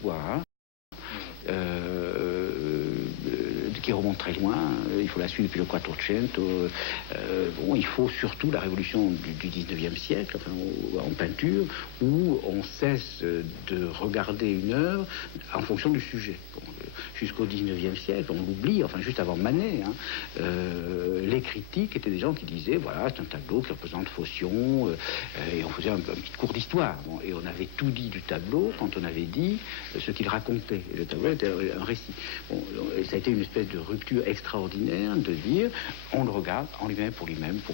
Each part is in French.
histoire qui remonte très loin. Il faut la suivre depuis le Quattrocento. Bon, il faut surtout la révolution du 19e siècle, enfin, en peinture, où on cesse de regarder une œuvre en fonction du sujet. Bon, jusqu'au 19e siècle, on l'oublie, enfin juste avant Manet, hein, les critiques étaient des gens qui disaient, voilà, c'est un tableau qui représente Phocion, et on faisait un petit cours d'histoire. Bon, et on avait tout dit du tableau quand on avait dit ce qu'il racontait. Et le tableau était un récit. Bon, ça a été une espèce de rupture extraordinaire de dire, on le regarde en lui-même, pour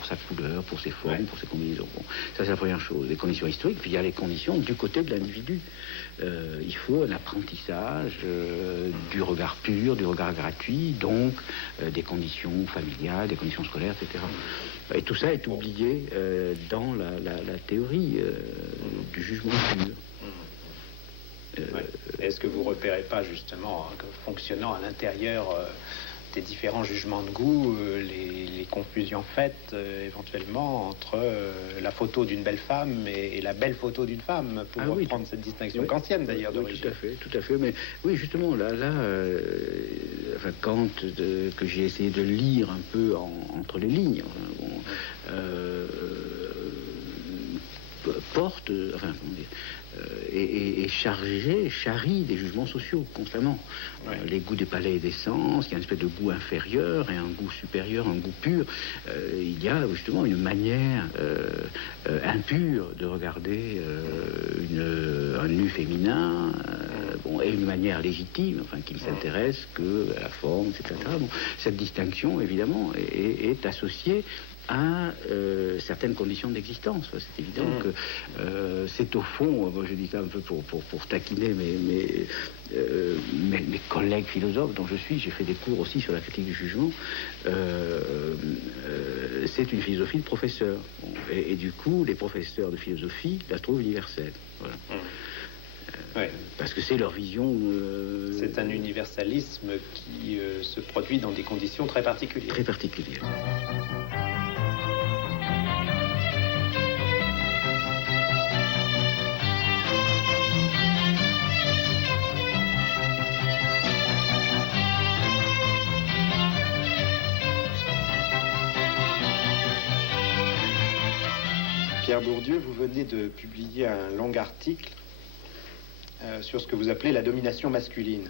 sa couleur, pour ses formes, pour ses combinaisons. Bon, ça c'est la première chose, les conditions historiques, puis il y a les conditions du côté de l'individu. Il faut un apprentissage du regard pur, du regard gratuit, donc des conditions familiales, des conditions scolaires, etc. Et tout ça est oublié dans la théorie du jugement pur. Est-ce que vous ne repérez pas justement, fonctionnant à l'intérieur des différents jugements de goût, les confusions faites éventuellement entre la photo d'une belle femme et la belle photo d'une femme, pour prendre cette distinction kantienne d'ailleurs d'origine. Tout à fait. Mais oui, justement, enfin, Kant, que j'ai essayé de lire un peu entre les lignes, enfin, bon, porte, enfin, comment dire, et charrie des jugements sociaux constamment. Les goûts des palais et des sens, il y a une espèce de goût inférieur et un goût supérieur, un goût pur. Il y a justement une manière impure de regarder un nu féminin, bon, et une manière légitime, enfin, qui ne s'intéresse que à la forme, etc. Bon, cette distinction, évidemment, est associée à certaines conditions d'existence. C'est évident que c'est au fond, moi je dis ça un peu pour taquiner mes collègues philosophes dont je suis, j'ai fait des cours aussi sur la critique du jugement, c'est une philosophie de professeur. Bon, et du coup, les professeurs de philosophie la trouvent universelle. Voilà. Parce que c'est leur vision... C'est un universalisme qui se produit dans des conditions très particulières. Très particulières. Pierre Bourdieu, vous venez de publier un long article sur ce que vous appelez la domination masculine.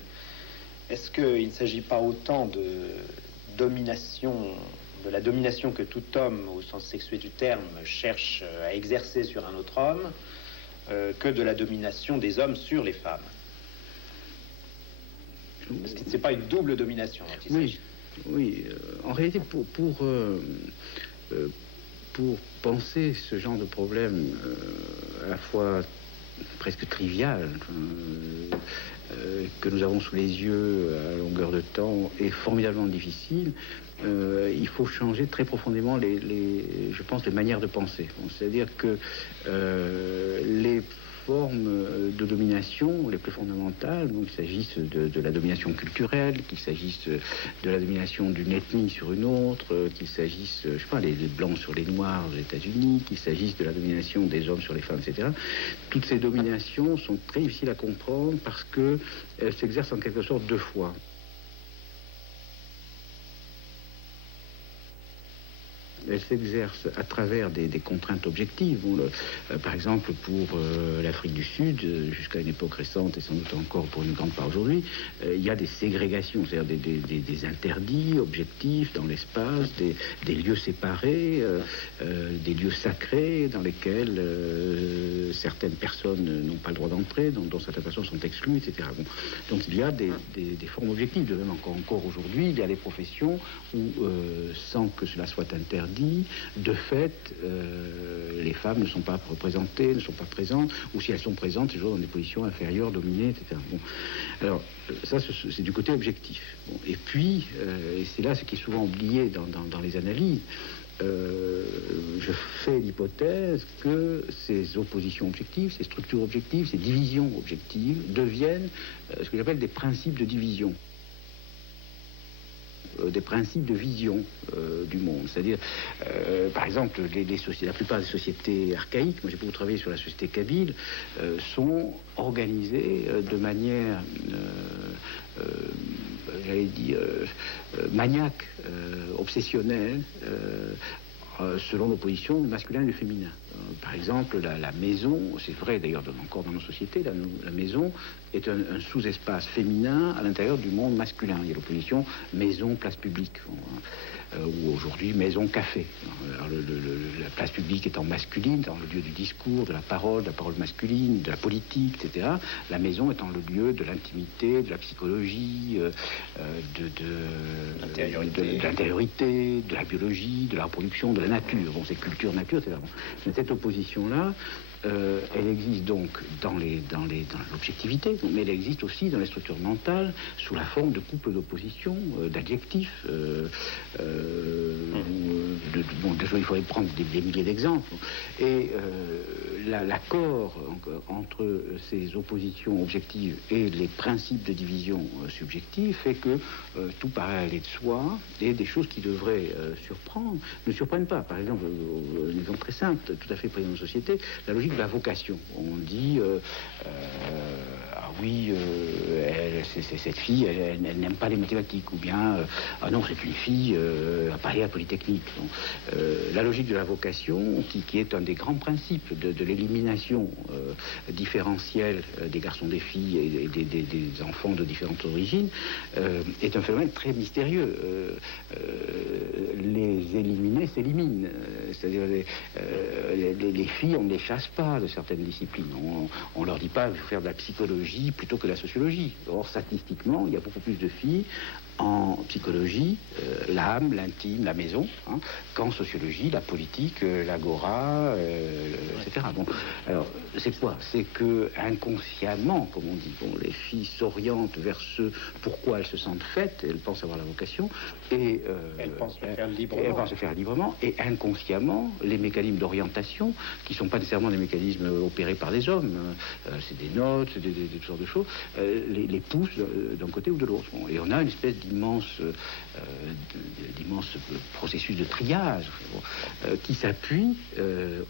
Est-ce qu'il ne s'agit pas autant de la domination que tout homme, au sens sexué du terme, cherche à exercer sur un autre homme, que de la domination des hommes sur les femmes? Est-ce que ce n'est pas une double domination dont il s'agit? Oui. En réalité, pour penser ce genre de problème à la fois presque trivial que nous avons sous les yeux à longueur de temps et formidablement difficile, il faut changer très profondément je pense, les manières de penser. Bon, c'est-à-dire que les formes de domination les plus fondamentales, qu'il s'agisse de la domination culturelle, qu'il s'agisse de la domination d'une ethnie sur une autre, qu'il s'agisse, je sais pas, les blancs sur les noirs aux États-Unis, qu'il s'agisse de la domination des hommes sur les femmes, etc. Toutes ces dominations sont très difficiles à comprendre parce qu'elles s'exercent en quelque sorte deux fois. Elle s'exerce à travers des contraintes objectives. Bon, par exemple, pour l'Afrique du Sud, jusqu'à une époque récente, et sans doute encore pour une grande part aujourd'hui, il y a des ségrégations, c'est-à-dire des interdits objectifs dans l'espace, des lieux séparés, des lieux sacrés dans lesquels certaines personnes n'ont pas le droit d'entrer, dont certaines personnes sont exclues, etc. Bon. Donc il y a des formes objectives. De même, encore aujourd'hui, il y a des professions où, sans que cela soit interdit, de fait, les femmes ne sont pas représentées, ne sont pas présentes, ou si elles sont présentes, c'est toujours dans des positions inférieures, dominées, etc. Bon. Alors, ça, c'est du côté objectif. Bon. Et puis, et c'est là ce qui est souvent oublié dans les analyses, je fais l'hypothèse que ces oppositions objectives, ces structures objectives, ces divisions objectives deviennent ce que j'appelle des principes de division. des principes de vision du monde. C'est-à-dire, par exemple, la plupart des sociétés archaïques, moi j'ai beaucoup travaillé sur la société kabyle, sont organisées de manière, j'allais dire, maniaque, obsessionnelle, selon l'opposition du masculin et du féminin. Par exemple, la maison, c'est vrai d'ailleurs encore dans nos sociétés, la maison est un sous-espace féminin à l'intérieur du monde masculin. Il y a l'opposition maison, place publique, ou aujourd'hui maison, café. Alors, la place publique étant masculine, dans le lieu du discours, de la parole masculine, de la politique, etc. La maison étant le lieu de l'intimité, de la psychologie, de l'intériorité, de la biologie, de la reproduction, de la nature. Bon, c'est culture-nature, c'est vraiment. Mais cette opposition-là, elle existe donc dans l'objectivité, mais elle existe aussi dans les structures mentales sous la forme de couples d'opposition, d'adjectifs. Il faudrait prendre des milliers d'exemples. Et l'accord entre ces oppositions objectives et les principes de division subjective fait que tout paraît aller de soi, et des choses qui devraient surprendre ne surprennent pas. Par exemple, un exemple très simple, tout à fait présent dans nos sociétés, la logique de la vocation. On dit ah oui, cette fille, elle n'aime pas les mathématiques, ou bien ah non, c'est une fille à Paris à Polytechnique. La logique de la vocation, qui est un des grands principes de l'élimination différentielle des garçons, des filles et des enfants de différentes origines, est un phénomène très mystérieux. Les éliminer s'éliminent. C'est-à-dire les filles, on ne les chasse pas de certaines disciplines. On leur dit pas, il faut faire de la psychologie plutôt que de la sociologie. Or, statistiquement, il y a beaucoup plus de filles en psychologie, l'âme, l'intime, la maison, qu'en sociologie, la politique, l'agora, etc. Bon, alors, c'est quoi? C'est que inconsciemment, comme on dit, les filles s'orientent vers ce pourquoi elles se sentent faites, elles pensent avoir la vocation, et elles pensent le faire librement. Et inconsciemment, les mécanismes d'orientation, qui ne sont pas nécessairement des mécanismes opérés par des hommes, c'est des notes, c'est toutes sortes de choses, les poussent d'un côté ou de l'autre. Bon, et on a une espèce d'immense processus de triage qui s'appuie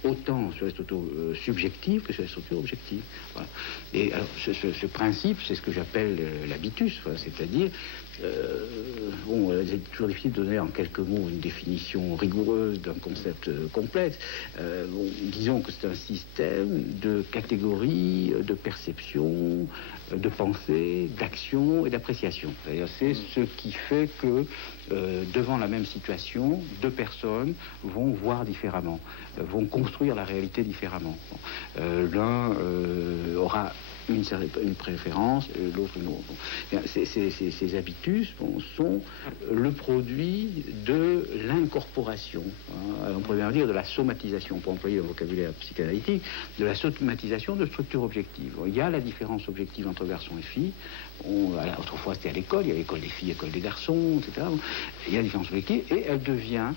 autant sur les structures subjectives que sur les structures objectives. Voilà. Et alors, ce principe, c'est ce que j'appelle l'habitus, c'est-à-dire c'est toujours difficile de donner en quelques mots une définition rigoureuse d'un concept complexe. Disons que c'est un système de catégories, de perception, de pensée, d'action et d'appréciation. C'est-à-dire, c'est ce qui fait que devant la même situation, deux personnes vont voir différemment, vont construire la réalité différemment. L'un aura une préférence, l'autre une autre. Ces habitus sont le produit de l'incorporation, on pourrait bien dire de la somatisation, pour employer un vocabulaire psychanalytique, de la somatisation de structures objectives. Il y a la différence objective entre garçons et filles. Autrefois, c'était à l'école, il y a l'école des filles, l'école des garçons, etc. Il y a la différence objective, et elle devient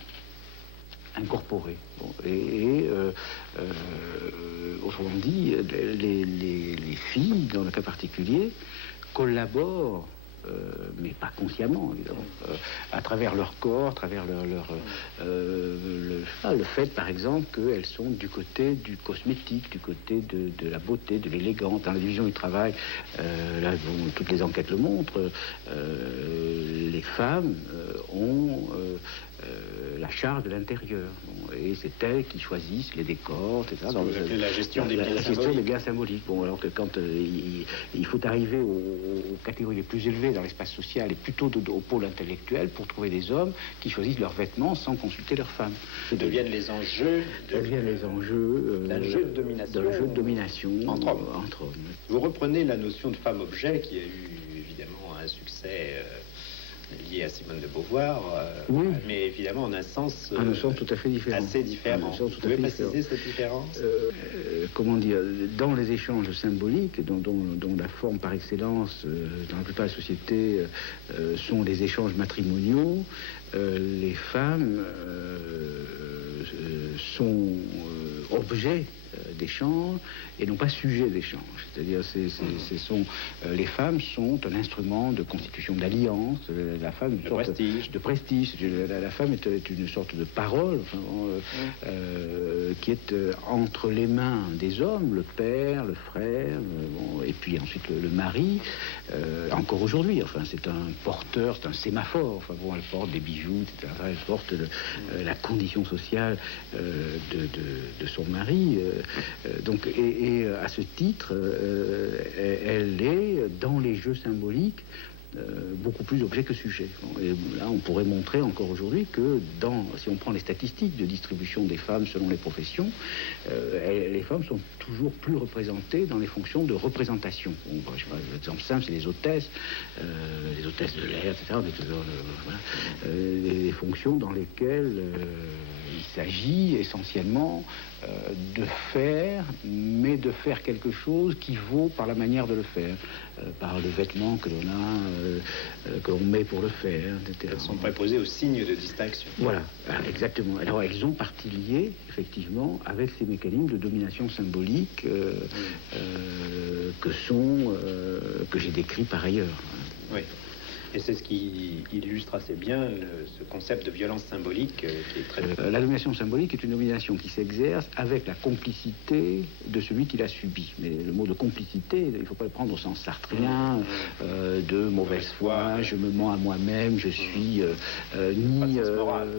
incorporée. Autrement dit, les filles, dans le cas particulier, collaborent, mais pas consciemment, évidemment, à travers leur corps, à travers le fait, par exemple, qu'elles sont du côté du cosmétique, du côté de la beauté, de l'élégance. Dans la division du travail, là, toutes les enquêtes le montrent, les femmes ont la charge de l'intérieur. Et c'est elles qui choisissent les décors, etc. La gestion des biens symboliques. Bon, alors que quand il faut arriver aux catégories les plus élevées dans l'espace social et plutôt au pôle intellectuel pour trouver des hommes qui choisissent leurs vêtements sans consulter leurs femmes. Deviennent les enjeux d'un jeu de domination entre hommes. Vous reprenez la notion de femme-objet qui a eu évidemment un succès lié à Simone de Beauvoir, oui, mais évidemment en un sens tout à fait différent. Assez différent. Vous pouvez préciser cette différence? Comment dire, dans les échanges symboliques, dont la forme par excellence dans la plupart des sociétés sont les échanges matrimoniaux, les femmes sont objets d'échange et non pas sujet d'échange. C'est-à-dire les femmes sont un instrument de constitution d'alliance, la femme une sorte de prestige. La femme est une sorte de parole qui est entre les mains des hommes, le père, le frère, et puis ensuite le mari, encore aujourd'hui. Enfin, c'est un porteur, c'est un sémaphore. Enfin bon, elle porte des bijoux, etc. Elle porte la condition sociale de son mari. Donc, et à ce titre, elle est dans les jeux symboliques beaucoup plus objet que sujet. Et là, on pourrait montrer encore aujourd'hui que si on prend les statistiques de distribution des femmes selon les professions, les femmes sont toujours plus représentées dans les fonctions de représentation. L'exemple simple, c'est les hôtesses de l'air, etc. Les fonctions dans lesquelles il s'agit essentiellement de faire, mais de faire quelque chose qui vaut par la manière de le faire, par le vêtement que l'on a, que l'on met pour le faire, etc. Elles sont préposées aux signes de distinction. Voilà, exactement. Alors elles ont partie liée, effectivement, avec ces mécanismes de domination symbolique que j'ai décrits par ailleurs. Oui. Et c'est ce qui illustre assez bien ce concept de violence symbolique qui est très... La domination symbolique est une domination qui s'exerce avec la complicité de celui qui l'a subie. Mais le mot de complicité, il ne faut pas le prendre au sens sartrien, de mauvaise foi, je me mens à moi-même, je suis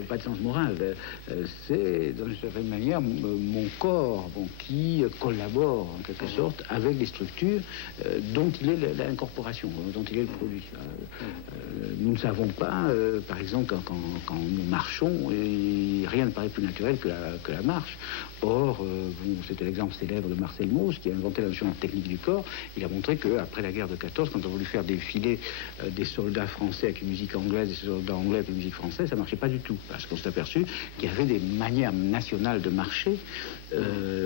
pas de sens moral. C'est, d'une certaine manière, mon corps qui collabore, en quelque sorte, avec les structures dont il est l'incorporation, dont il est le produit. Nous ne savons pas, par exemple, quand nous marchons, rien ne paraît plus naturel que la marche. Or, c'était l'exemple célèbre de Marcel Mauss, qui a inventé la notion de technique du corps. Il a montré qu'après la guerre de 14, quand on a voulu faire défiler des soldats français avec une musique anglaise, des soldats anglais avec une musique française, ça ne marchait pas du tout. Parce qu'on s'est aperçu qu'il y avait des manières nationales de marcher.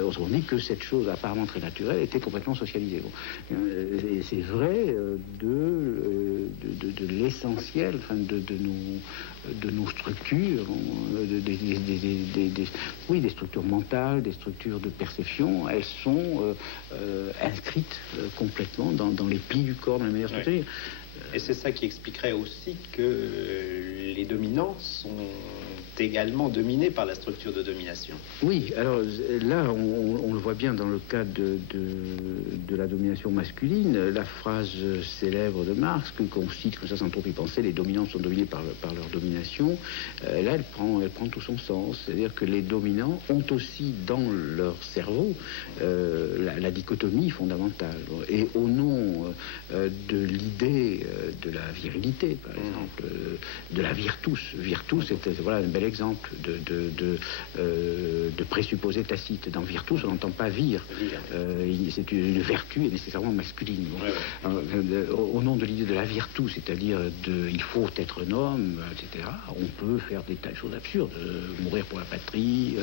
Autrement dit, que cette chose apparemment très naturelle était complètement socialisée. Et c'est vrai de l'essentiel, enfin, de nos structures, des structures mentales, des structures de perception, elles sont inscrites complètement dans les plis du corps, dans la manière de se tenir. Et c'est ça qui expliquerait aussi que les dominants sont également dominés par la structure de domination. Oui, alors là, on le voit bien dans le cas de la domination masculine. La phrase célèbre de Marx, qu'on cite comme ça sans trop y penser, les dominants sont dominés par leur domination, là, elle prend tout son sens. C'est-à-dire que les dominants ont aussi dans leur cerveau la dichotomie fondamentale. Et au nom de l'idée de la virilité, par exemple, de la virtus. Virtus, c'est voilà un bel exemple de présupposé tacite. Dans virtus, on n'entend pas vir. C'est une vertu est nécessairement masculine. Au nom de l'idée de la virtus, c'est-à-dire il faut être un homme, etc., on peut faire des tas de choses absurdes. Mourir pour la patrie,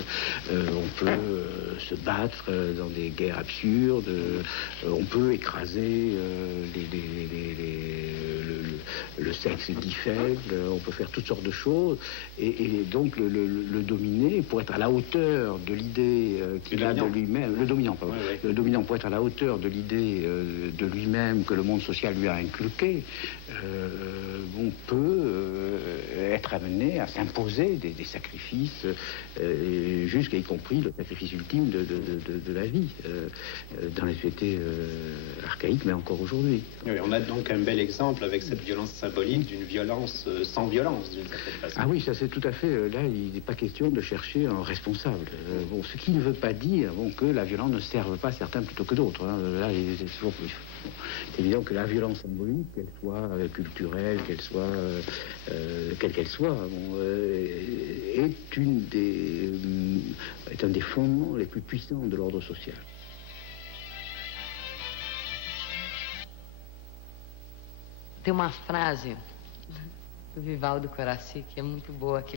on peut se battre dans des guerres absurdes, on peut écraser le sexe dit faible, on peut faire toutes sortes de choses, et donc le dominé, pour être à la hauteur de l'idée qu'il a de lui-même, le dominant, pardon, le dominant, pour être à la hauteur de l'idée de lui-même que le monde social lui a inculqué, on peut être amené à s'imposer des sacrifices, jusqu'à y compris le sacrifice ultime de la vie, dans les sociétés archaïques, mais encore aujourd'hui. Oui, on a donc un bel exemple avec cette violence symbolique d'une violence sans violence, d'une certaine façon. Ah oui, ça c'est tout à fait... Là, il n'est pas question de chercher un responsable. Ce qui ne veut pas dire que la violence ne serve pas certains plutôt que d'autres. Là, c'est évident que la violence symbolique, qu'elle soit culturelle, qu'elle soit... quelle qu'elle soit, est un des fondements les plus puissants de l'ordre social. Tem uma frase do Vivaldo Coraci que é muito boa, que